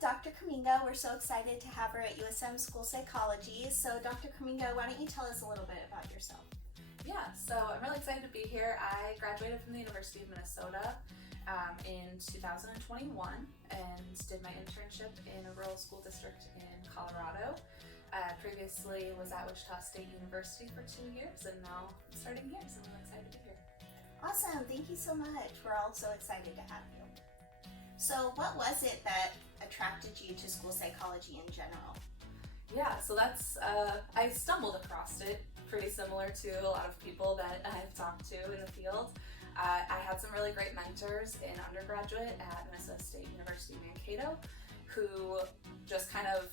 with Dr. Kromminga. We're so excited to have her at USM School Psychology. So Dr. Kromminga, why don't you tell us a little bit about yourself? Yeah, so I'm really excited to be here. I graduated from the University of Minnesota in 2021 and did my internship in a rural school district in Colorado. Previously was at Wichita State University for 2 years, and now I'm starting here, so I'm really excited to be here. Awesome, thank you so much. We're all so excited to have you. So what was it that attracted you to school psychology in general? Yeah, so that's, I stumbled across it, pretty similar to a lot of people that I've talked to in the field. I had some really great mentors in undergraduate at Minnesota State University Mankato who just kind of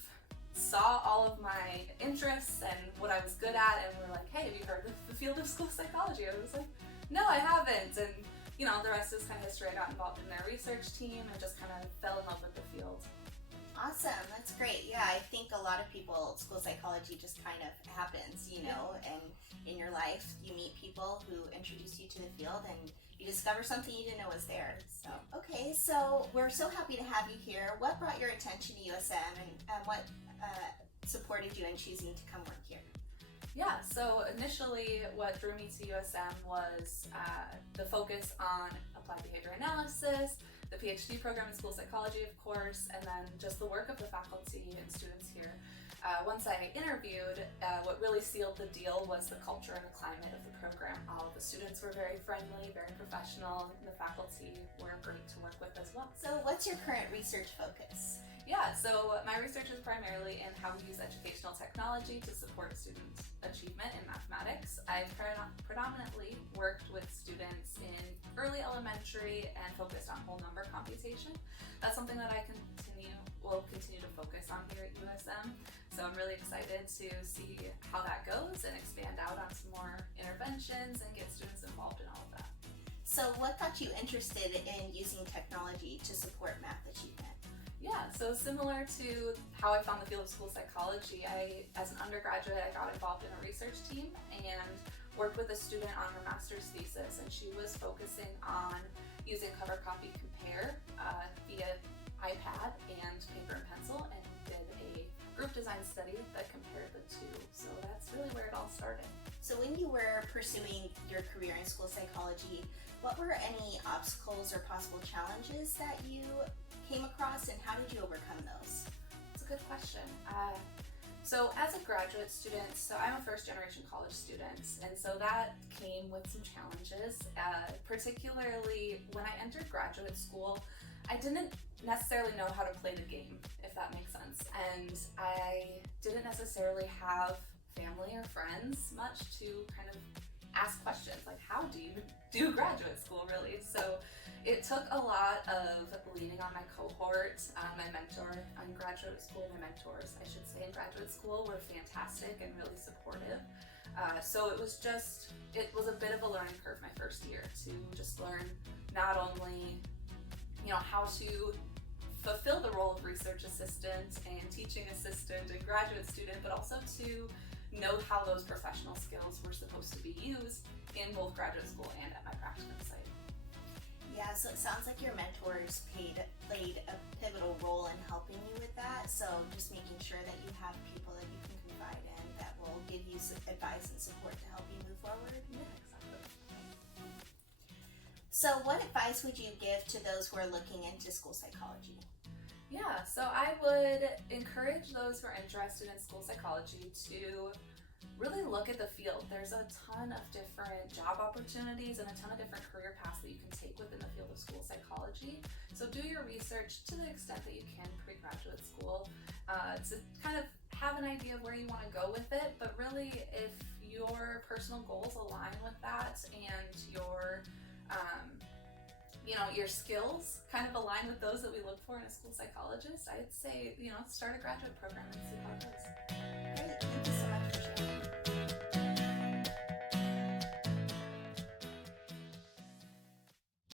saw all of my interests and what I was good at and were like, hey, have you heard of the field of school psychology? I was like, no, I haven't. And you know, the rest is kind of history. I got involved in their research team and just kind of fell in love with the field. Awesome, that's great. Yeah, I think a lot of people, school psychology just kind of happens, you know, and in your life you meet people who introduce you to the field and you discover something you didn't know was there. So, okay, so we're so happy to have you here. What brought your attention to USM and what supported you in choosing to come work here? Yeah, so initially what drew me to USM was the focus on applied behavior analysis, the PhD program in school psychology, of course, and then just the work of the faculty and students here. Once I interviewed, what really sealed the deal was the culture and the climate of the program. All of the students were very friendly, very professional, and the faculty were great to work with as well. So what's your current research focus? Yeah, so my research is primarily in how we use educational technology to support student achievement in mathematics. I've predominantly worked with students in early elementary and focused on whole number computation. That's something that I will continue to focus on here at USM. So I'm really excited to see how that goes and expand out on some more interventions and get students involved in all of that. So what got you interested in using technology to support math achievement? Yeah, so similar to how I found the field of school psychology, as an undergraduate, I got involved in a research team and worked with a student on her master's thesis, and she was focusing on using cover copy compare via iPad and paper and pencil, and we did a group design study that compared the two. So that's really where it all started. So when you were pursuing your career in school psychology, what were any obstacles or possible challenges that you came across, and how did you overcome those? That's a good question. So as a graduate student, so I'm a first generation college student, and so that came with some challenges, particularly when I entered graduate school. I didn't necessarily know how to play the game, if that makes sense, and I didn't necessarily have family or friends much to kind of ask questions like, how do you do graduate school, really? So it took a lot of leaning on my cohort, my mentor in graduate school, my mentors, I should say, in graduate school were fantastic and really supportive. So it was a bit of a learning curve my first year to just learn not only, you know, how to fulfill the role of research assistant and teaching assistant and graduate student, but also to know how those professional skills were supposed to be used in both graduate school and at my practicum site. Yeah, so it sounds like your mentors played a pivotal role in helping you with that. So just making sure that you have people that you can confide in that will give you some advice and support to help you move forward. Yeah, exactly. So what advice would you give to those who are looking into school psychology? Yeah, so I would encourage those who are interested in school psychology to really look at the field. There's a ton of different job opportunities and a ton of different career paths that you can take within the field of school psychology. So do your research to the extent that you can pre-graduate school to kind of have an idea of where you want to go with it, but really if your personal goals align with that and your your skills kind of align with those that we look for in a school psychologist, I'd say, start a graduate program and see how it goes. Great, thank you so much for sharing.